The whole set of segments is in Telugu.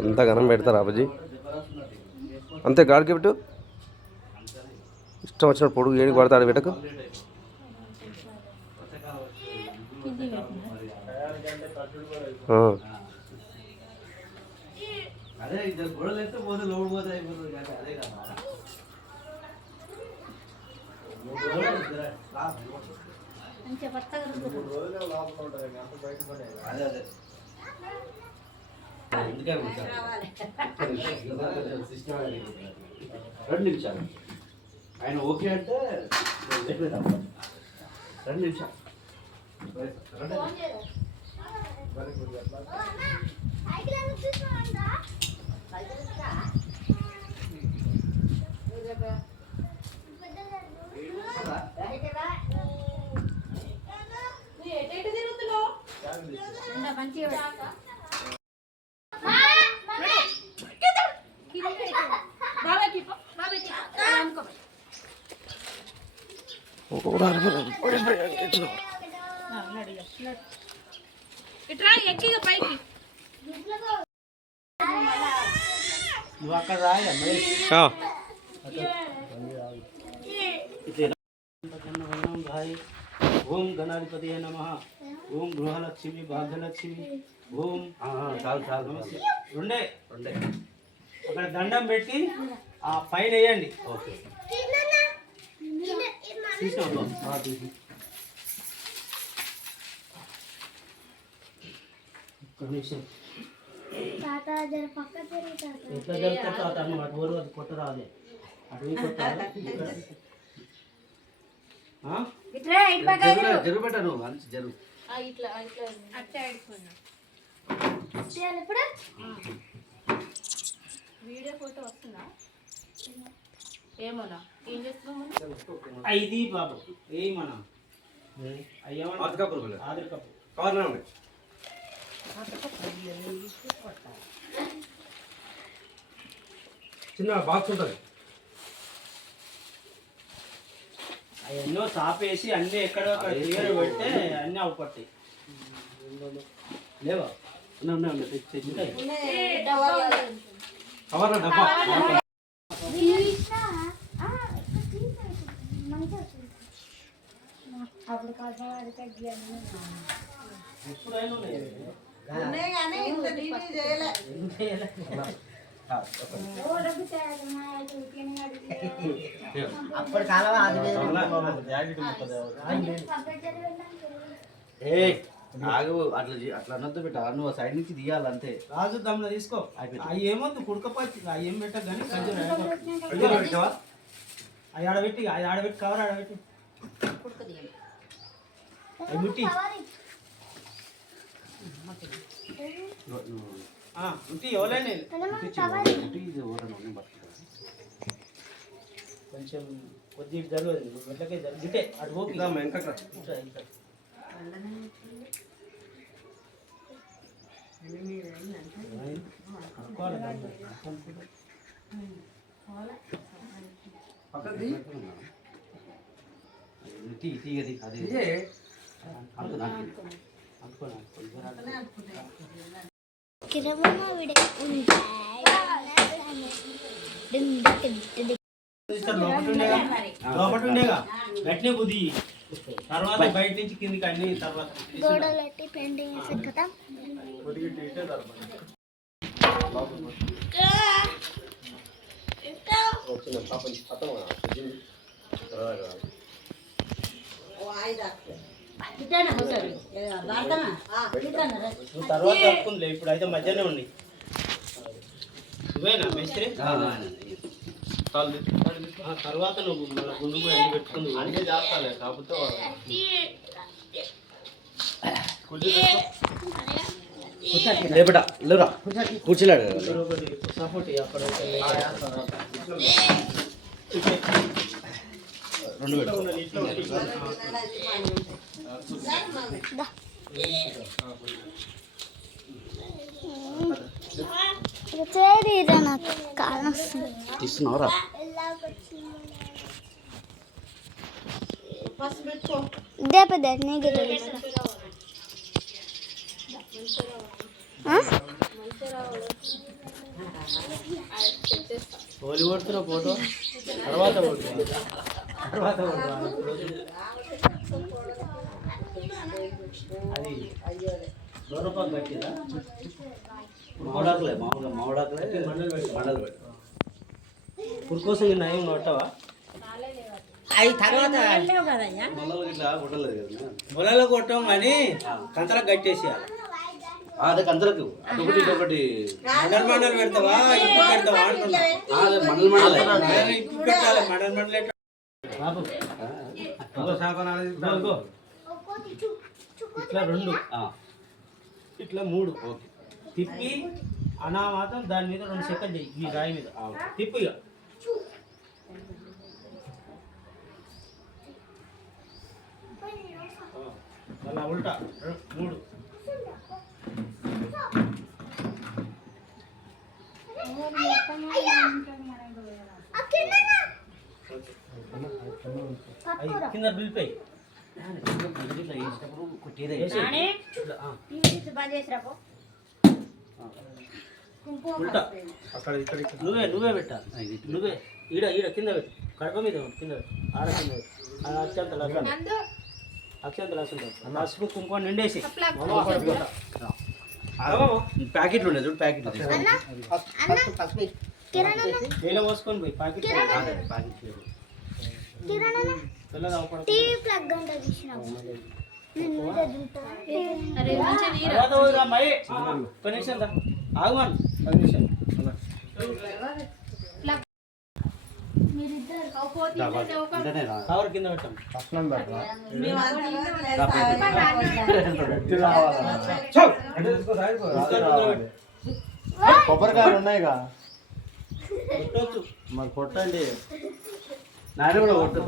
అంతా గనం పెడతారు అబ్బాజీ. అంతే గాడికి పెట్టు. ఇష్టం వచ్చినప్పుడు పొడుగు ఏడికి పడతాడు పెట్టకు. రెండు నిమిషాలు ఆయన ఓకే అంటే 2 నిమిషాలు. ఓం గణాధిపతి నమః. ఓం గృహలక్ష్మి భాగ్యలక్ష్మి. ఓం చాలు చాలు రెండే అక్కడ దండం పెట్టి ఆ పైన వేయండి. ఓకే ఎట్లా జరుగుతుందో అతను అటు ఊరు అది కొత్త రాలే అటు జరుగు పెట్టాను జరుగు వీడియో ఫోటో వస్తుందా? ఏమోనా ఏం చేస్తున్నావు? ఇది బాబు ఏమన్నా చిన్న బాక్స్ ఉంటుంది. ఎన్నో సాపేసి అన్నీ ఎక్కడో క్లియర్ పెడితే అన్నీ అవుపడతాయి. లేవా డబ్బా అప్పటి కాలం ఆగు అట్లా అట్లా అనొద్దు పెట్ట నువ్వు సైడ్ నుంచి తీయాలి అంతే. రాజు దమ్ములో తీసుకో. అవి ఏమొద్దు కుడకపోతే అవి ఏం పెట్టా కానీ అవి ఆడబెట్టి కవర్ ఆడబెట్టి అవి ముట్టి ఇంటి ఎవరైనా కొంచెం కొద్దిగా జరగదు మెట్లకే జరిగితే అటు ఓకే తీయది అది లోపల ఉండేగా గట్టినే బుద్ధి తర్వాత బయట నుంచి కిందికి అన్ని తర్వాత తర్వాత తప్పుకుందిలే. ఇప్పుడు అయితే మధ్యనే ఉంది. నువ్వేనా మేస్త్రి? తర్వాత నువ్వు మన గుండు పోయి అన్ని పెట్టుకుంది అన్నీ చేస్తాలే. కాకపోతే లేపట లేరా కూర్చోలేడు సపోర్ట్ అక్కడ 2 పెట్టు. తీస్తున్నావురా మంచిగా హోలీ కొడుతున్న ఫోటో తర్వాత కొడుతున్నా తర్వాత అది దూరపాకు కట్టిదా మామిడాకులే మామిడాకులే మండలు పెట్టు పురుకోసం నయం కొట్టవా అవి తర్వాత మొలలో కొట్టాం కానీ కంతలకు కట్టేసేయాలి అదే కంతలకు అదొకటి ఇదొకటి మండలు పెడతావా ఇప్పుడు పెడతావా అంటున్నా ఇప్పుడు పెట్టాలి మండలు ఇట్లా 2 ఇట్లా 3 తిప్పి అనా మాత్రం దాని మీద 2 సెకండ్ చెయ్యి ఈ రాయి మీద తిప్పు ఇక మళ్ళా ఉల్టా 3 కింద బిల్పై ఉల్టా అక్కడ ఇక్కడ నువ్వే పెట్టాలి నువ్వే ఈడ కింద పెట్టు కడప మీద కింద పెట్టు ఆడ కింద పెట్టు అక్షంతలు వస్తుంటాయి పసుపు కుంకుమ నిండేసి ప్యాకెట్లు ఉండే చూడు ప్యాకెట్లు నీళ్ళ పోసుకొని పోయి ప్యాకెట్ ఆగమని 10 నిమిషాలు కవర్ కింద పెట్టాం కొబ్బరికాయలు ఉన్నాయిగా కొట్టవచ్చు మరి కొట్టండి నాడు కూడా కొట్టు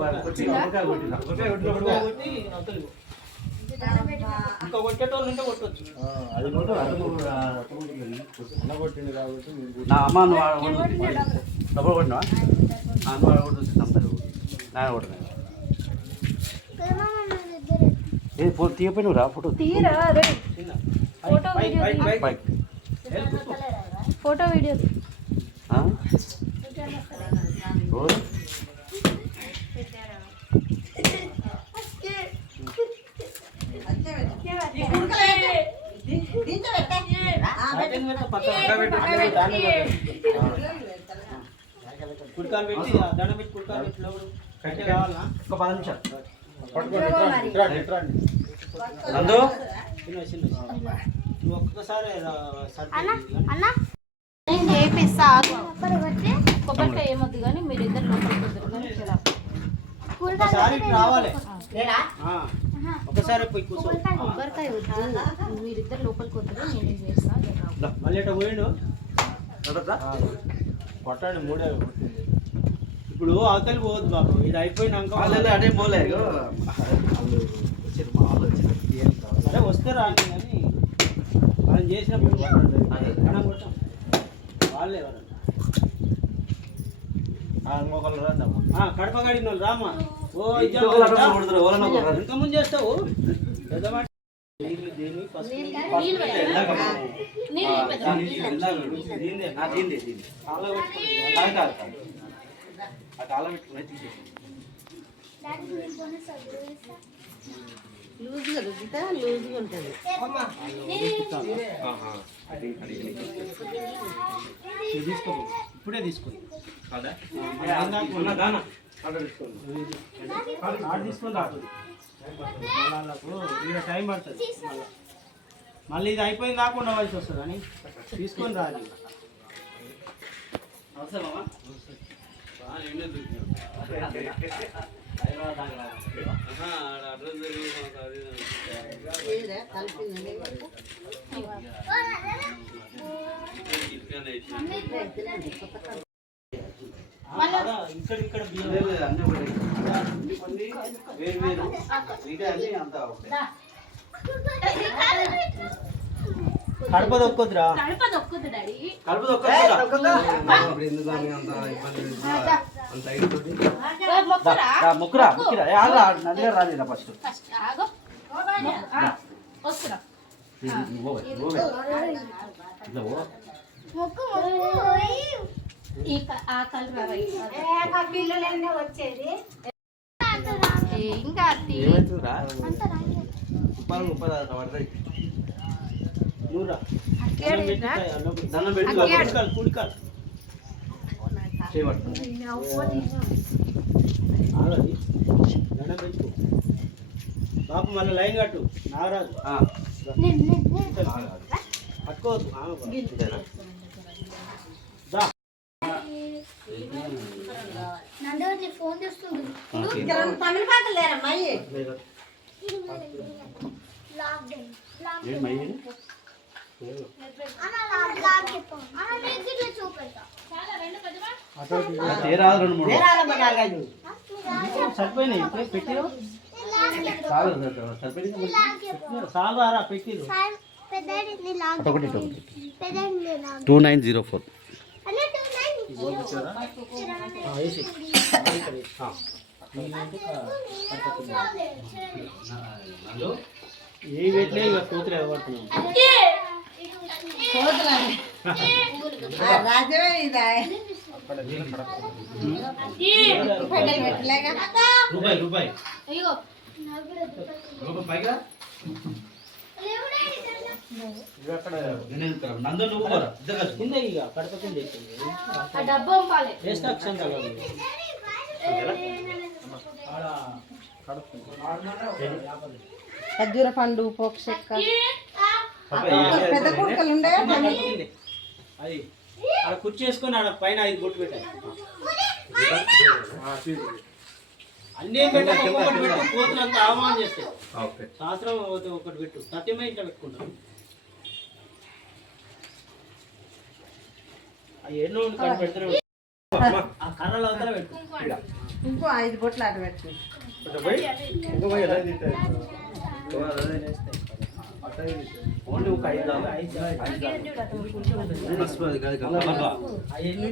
ఇంకా కొట్టేటోళ్ళు ఉంటే కొట్టవచ్చు అది కూడా కొట్టింది కాబట్టి నా అమ్మ డబ్బులు కొట్టినా అమ్మ కొట్టు నాన్న కొట్టినా తీయపోయిన రా ఫోటో ఫోటో వీడియో కుడికాలు పెట్టి దండం పెట్టి కుడికాలు పెట్టి లోపల కట్టే కావాలన్నా ఒక 10 నిమిషాలు నందు నువ్వు ఒక్కసారి నేను చేపిస్తా కొబ్బరికాయ ఏమొద్దు కానీ మీరు ఇద్దరు లోపలికి వద్దరు కానీ ఒకసారి రావాలి ఒకసారి పోయి కూర్చో కొబ్బరికాయ వద్దు మీరిద్దరు లోపలికి వద్దరు నేనేం చేస్తా మళ్ళీ ఎట్లా పోయిండు కొట్టండి 3 ఇప్పుడు అవతలి పోవద్దు బాబు ఇది అయిపోయినాక అదే పోలే సరే వస్తే రాండి కానీ వాళ్ళు చేసినప్పుడు మనం కొట్టాం వాళ్ళే ఇంకొకరు రండి కడప కడిగిన వాళ్ళు రామ్మా ఓ ఇంకా ముందు చేస్తావు లూజ్గా రుద్దితే లూజ్గా ఉంటుంది తీసుకో ఇప్పుడే తీసుకో తీసుకొని రాదు ఇక్కడ టైం పడుతుంది మళ్ళీ ఇది అయిపోయింది దాకా ఉండవలసి వస్తుంది అని తీసుకొని రాదు అవసరమా ఇక్కడ కడప దొక్కొద్దురా కడప మొక్కురా నదిగా రాలేదా ఫస్ట్ ఆ కలర్ వచ్చేది ఇంకా నూరా దండం పెట్టి కుడికాలు చేయబట్టు ఆగది దండం పెట్టుకో బాపు మళ్ళీ లైన్ కట్టు నాగరాజు పట్టుకోవద్దు ఫోన్ చేస్తుంది తమిళ పాటలు లేరమ్మా సరిపోయినాయి పెట్టిరు సాధారా పెట్టిరు 2904 ఏ పెట్టలే ఇక కూతురు ఎవరుతున్నాం రాజమే ఇదా రూపాయి అయ్యో పైగా కింద ఇక కడప కింద ఆ డబ్బా పంపాలి వేస్ట్ అక్షం ఖర్జూర పండు పోక్ చెక్క పెద్ద కుక్కలు ఉండే అది ఆడ కుర్చీ వేసుకొని ఆడ పైన 5 బొట్టు పెట్టాలి అన్నీ పెట్టాలి ఒకటి పెట్టు కోతులు అంతా అవమానం చేస్తాయి శాస్త్రం ఒకటి పెట్టు సత్యమే ఇంట్లో పెట్టుకుంటాం ఎన్నో పెడతారు ఆ కర్రలు అవతల పెట్టు ఇంకో 5 బొట్లు అటు పెట్టు ఓన్లీ ఒక 5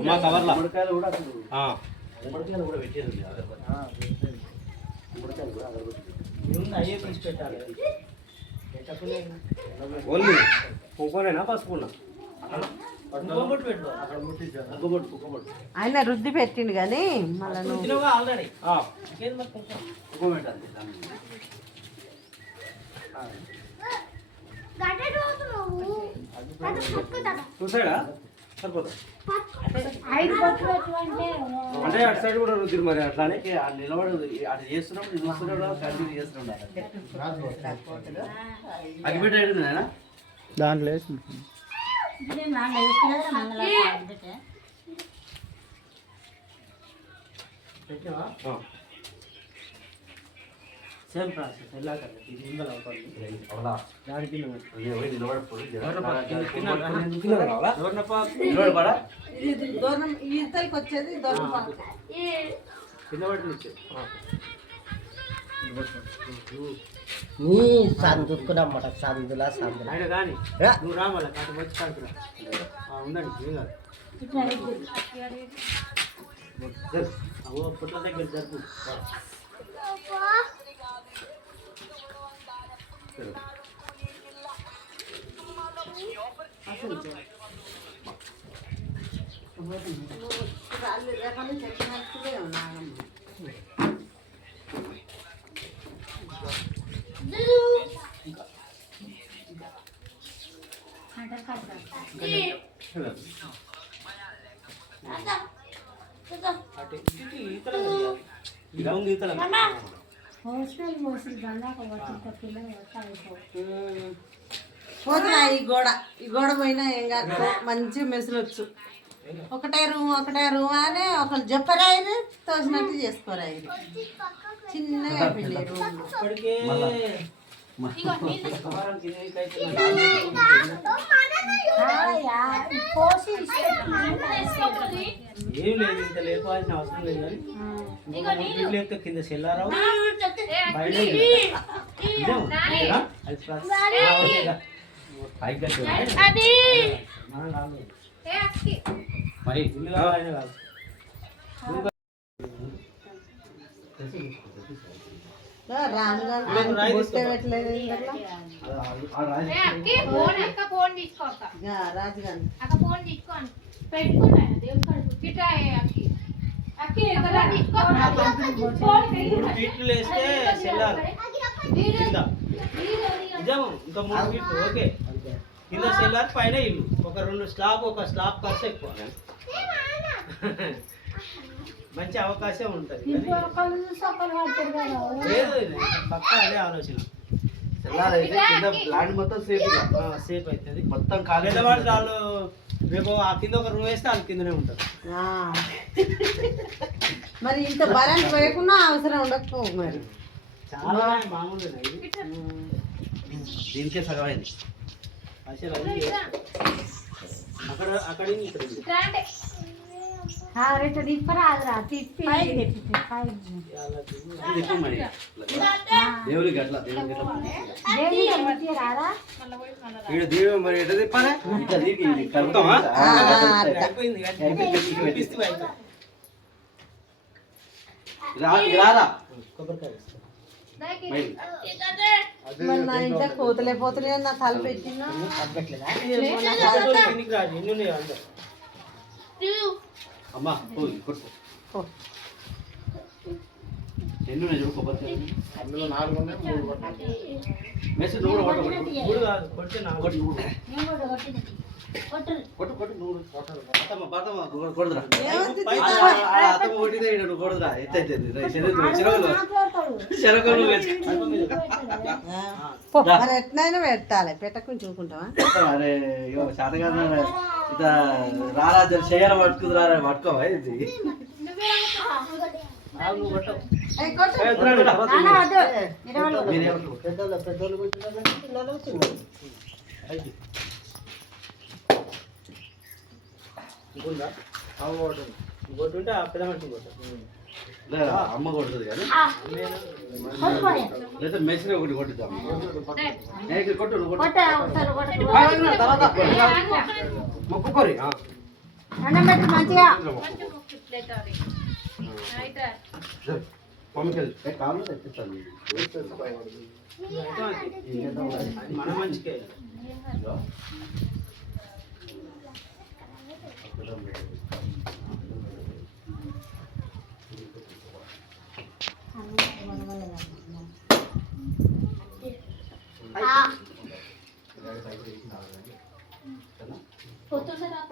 మా కవర్లా కూడా పెట్టేది అయ్యే పిలిచి పెట్టాలి ఓన్లీ కుంకుమేనా పసుపున్నా ఆయన రుద్ది పెట్టిండు కానీ మళ్ళీ ఆల్రెడీ కుంకుమ పెట్టాలి చూసాడా సరిపోతుంది అంటే అటు సైడ్ కూడా రుద్దిరు మరి అట్లానే నిలబడి అటు చేస్తున్నాం చూస్తున్నాడు కంటిన్యూ చేస్తున్నాడు అగ్గిపెట్టి అయింది ఆయన దాంట్లో సేమ్ ప్రాసెస్ ఎలా కదా ఇది ఇందులో అవుతుంది దాని కింద ఈతలకి వచ్చేది దూరం కింద పట్టి నీ సందుకున్నమాట సందులా సందులా ఆయన కానీ నువ్వు రా మళ్ళీ అటు వచ్చి కాడుతున్నా ఉండండి ఏం కాదు పుట్ల దగ్గర జరుపు పోతున్నా ఈ గోడ పోయినా ఏం కాదు మంచి మెసులొచ్చు ఒకటే రూమ్ అని ఒకరు చెప్పరాయరు తోచినట్టు చేసుకోరాయరు చిన్నగా అయిపోయింది రూమ్ ఏం లేదు ఇంత లేపాల్సిన అవసరం లేదు కానీ లేకపోతే కింద సెల్లారావు బయట మరి ఇల్లు కావాలి కాదు రాము ఇప్పుడు రాయి గారు తీసుకో. పెట్టలేదు ఇందులో. రాజు గారు మూడు ఫీట్లు వేస్తే సెల్లార్ కింద నిజము ఇంకా 3 ఫీట్లు ఓకే కింద సెల్లార్ పైన ఇల్లు ఒక 2 స్లాబ్ ఒక స్లాబ్ ఖర్చు ఎక్కువ మంచి అవకాశం ఉంటుంది లేదు ఇది పక్క అదే ఆలోచన ల్యాండ్ మొత్తం సేఫ్ సేఫ్ అవుతుంది మొత్తం ఖాళీ పెద్దవాళ్ళు వాళ్ళు రేపు ఆ కింద ఒక రూమ్ వేస్తే వాళ్ళ కిందనే ఉంటారు ఆ. మరి ఇంత బలం పోయకుండా అవసరం ఉండకపో మరి చాలా మామూలు ఇది దీనికే సగం అయింది అసలు అది అక్కడ అక్కడ ఇక్కడ ఇది. ఇది ఎక్కువ మరి దేవుడికి అట్లా దేవుడికి అట్లా వీడు దీవెం మరి ఎట్లా తిప్పాలి ఇట్లా దీనికి ఇది కలుపుతామా అయిపోయింది పిస్తు అయిపోయింది. రారా కొబ్బరికాయ వేస్తా. మరి నా ఇంట్లో కోతలే పోతలే నా తల పెట్టినా కిందికి రాదు ఎన్ని ఉన్నాయి అందరు అమ్మా పోయి కొట్టు ఎన్ని ఉన్నాయి చూడు కొబ్బరి అందులో 4 ఉన్నాయి 3 కొట్టాలి మెసేజ్ నువ్వు కూడా కొట్టు 3 కాదు కొట్టే 4 కొట్టు కొట్టు కొట్టు నువ్వు కొట్టాలి బాతమ్మ బాతమ్మ కొడుదురా అత్తమ్మ కొట్టితే నువ్వు కొడుదురా ఎత్తైతే చెరకలు మరి ఎట్లయినా పెట్టాలి పెట్టకుండా చూసుకుంటావా అరే శాతగా ఇత రారా చేయాలి పట్టుకుదురా పట్టుకోవా ఇది నువ్వు కొట్టవు ఏయ్, కొట్టు. ఇంకొందా ఇంకోటి ఉంటే ఆ పెద్ద మనిషి కొట్టు అమ్మ కొడుతుంది కానీ లేదా మెషిన్ ఒకటి కొట్టుద్దాం కొట్టు నువ్వు కొట్టు తర్వాత మొక్కుకోరి మంచిగా కాళ్ళు తెప్పిస్తాను అది మన మంచికే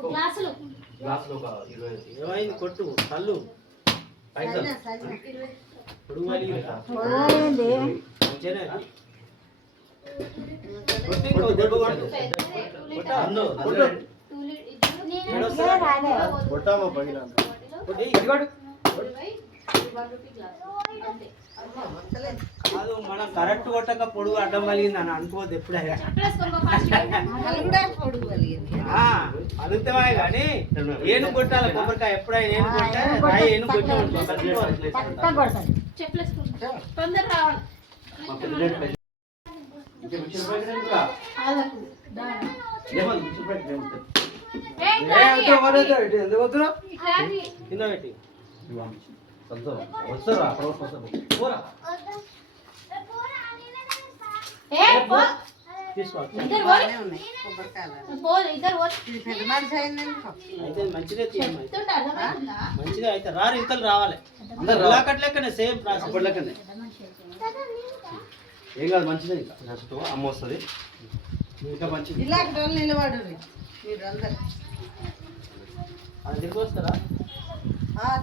గ్లాసులు గ్లాసులో ఒక 20 ఏమైంది కొట్టు కళ్ళు పైసలు పొడుగు వలి మంచిగానే కొట్టి ఇంకో దెబ్బ కొట్టు కొట్టు అందు కొట్టు కొట్టామా పైన కొట్టి ఇది కొట్టు కాదు మనం కరెక్ట్ కొట్టక పొడుగు అడ్డం కలిగింది అని అనుకోవద్దు ఎప్పుడైనా అలుగుతామే కానీ ఏను కొట్టాలి కొబ్బరికాయ ఎప్పుడైనా ఏను కొట్టే రాయి ఏను కొట్టే తొందర రావాలి మా పిల్లలు ఇంకా మిషన్ ప్యాకెట్ ఎందుకురా? ఏమో మిషన్ ప్యాకెట్ ఏముంటుంది? కింద పెట్టి వస్తారా అక్కడ వస్తారు పోరా తీసుకో ఇద్దరు బాగానే ఉన్నాయి కొబ్బరికాయలు ఇద్దరు ఇది పెద్ద మనిషి అయింది అయితే మంచిదే తీయమ్మ. చెప్తుంటే అర్థమవుతుందా మంచిదే అయితే రారు ఇంతలు రావాలి అందరు ఇలా కట్లెక్కనే సేమ్ ప్రాసెస్ అప్పటిలెక్కనే ఏం కాదు మంచిదే ఇంకా నెక్స్ట్ అమ్మ వస్తుంది ఇంకా మంచిది ఇలాంటి వాళ్ళు నిలబడు మీరు అందరు అది తిరిగి వస్తారా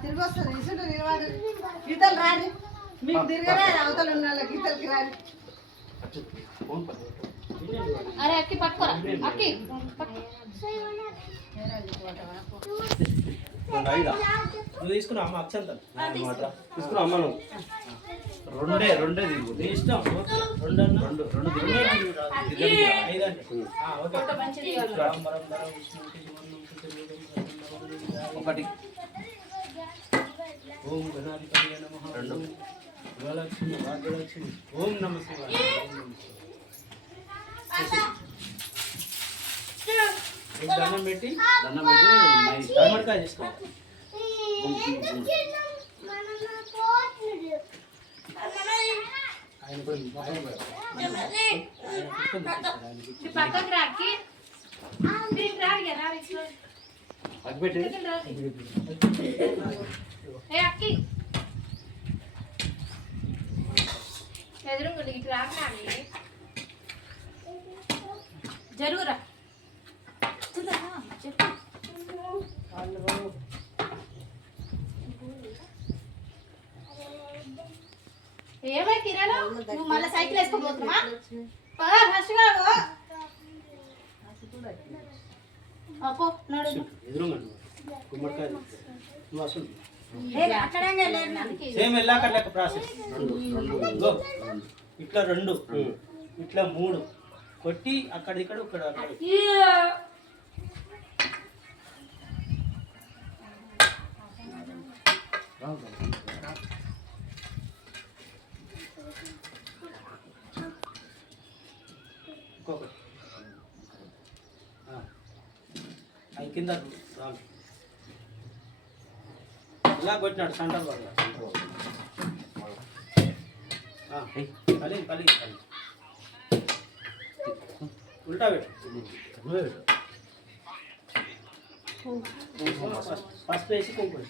తిరిగి వస్తారు ఇసుంటే నిలబడు గీతలు రాని మీకు తిరగరా అవతల ఉన్న వాళ్ళకి గీతలకి రాని ఫోన్ పని అరే అక్కి పట్టుకోరా అక్కి నువ్వు తీసుకున్నావు అమ్మ అక్షంతలు తీసుకురా అమ్మ నువ్వు రెండే దిగు నీ ఇష్టం రెండు అన్న రెండు ఐదు అంటే ఒకటి ఓం గణాధిపతయే నమః రెండు శివలక్ష్మి భాగ్యలక్ష్మి ఓం నమ శివాయ దండం పెట్టి దండం పెట్టి గుమ్మడికాయ తీసుకోవాలి పక్కకి రాకి అగ్గిపెట్టి ఏ అక్కి ఎదురు ఇటు రాకి జరుగురా చెప్పు ఏమై కిరాలో నువ్వు మళ్ళీ సైకిల్ వేసుకోబోతున్నా ఫస్ట్గా అప్పో నడు ఎదురుగా గుమ్మడికాయ నువ్వు అసలు అక్కడే లేరు సేమ్ వెళ్ళాక లెక్క ప్రాసెస్ ఇగో, ఇట్లా 2 ఇట్లా 3 కొట్టి అక్కడ ఇక్కడ ఇక్కడ అక్కడ ఇంకొకటి అవి కింద రాదు ఇలా కొట్టినాడు సెంటర్ వాళ్ళు పలి పలి పలి ఉల్టా పెట్టు ఫస్ట్ వేసి కుంకుడు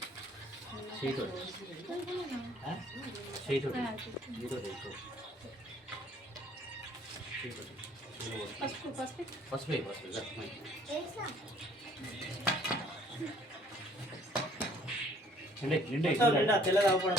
నిండా తెల్లది అవ్వకుండా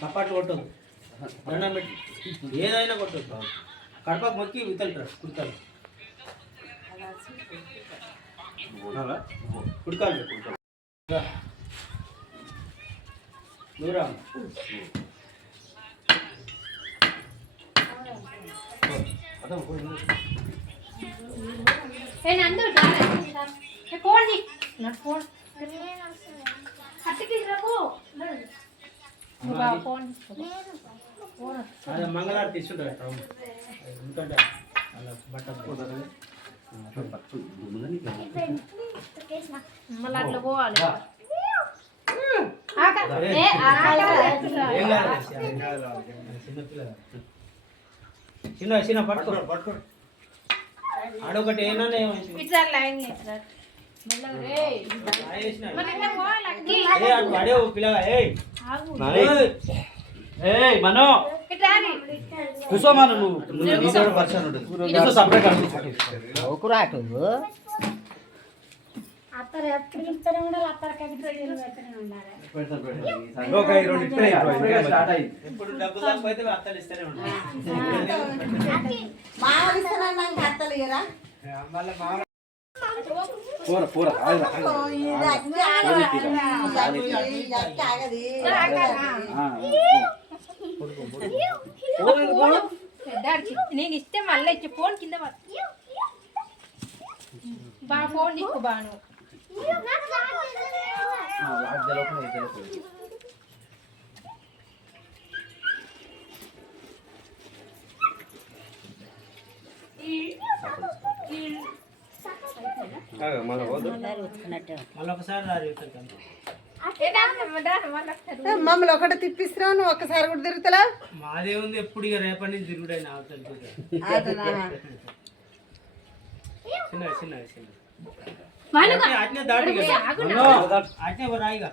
చపాట్లు కొట్టదు దండం పెట్టి ఏదైనా కొట్టదు కడపకు మొక్కి వితలుతారు కుడతారు కుడకాలి దూరా ఏ నందు ఫోన్ నా ఫోన్ అట్టకి రాకు ఫోన్ అదే మంగళారతి ఇస్తుంటారు అక్కడ ఎందుకంటే అలా బట్ట మళ్ళీ అట్లా పోవాలి చిన్న చిన్న పట్టుకో పట్టుకో ఆడొకటి ఏమన్నా ఇట్లా లైన్ అడే పిల్లగా మనో కూర్చోమాను నువ్వు పరిచయం ఉంటుంది సపరేట్ ఇప్పుడు డబ్బులు తక్కువైతే అత్తలు ఇస్తూనే ఉంటాయి అత్తలు ఇయరా పూర పూర నేను ఇస్తే మళ్ళీ ఇచ్చే ఫోన్ కింద బా ఫోన్ తీసుకో బాను మళ్ళీ ఒకసారి రాదు మమ్మల్ని ఒకటి తిప్పిస్తున్నావు నువ్వు ఒక్కసారి కూడా తిరుగుతలా మాదే ఉంది ఎప్పుడు ఇక రేపటి నుంచి తిరుగుడైన అవతల చిన్న చిన్న చిన్న అట్నే దాటి అట్నే రాయిగా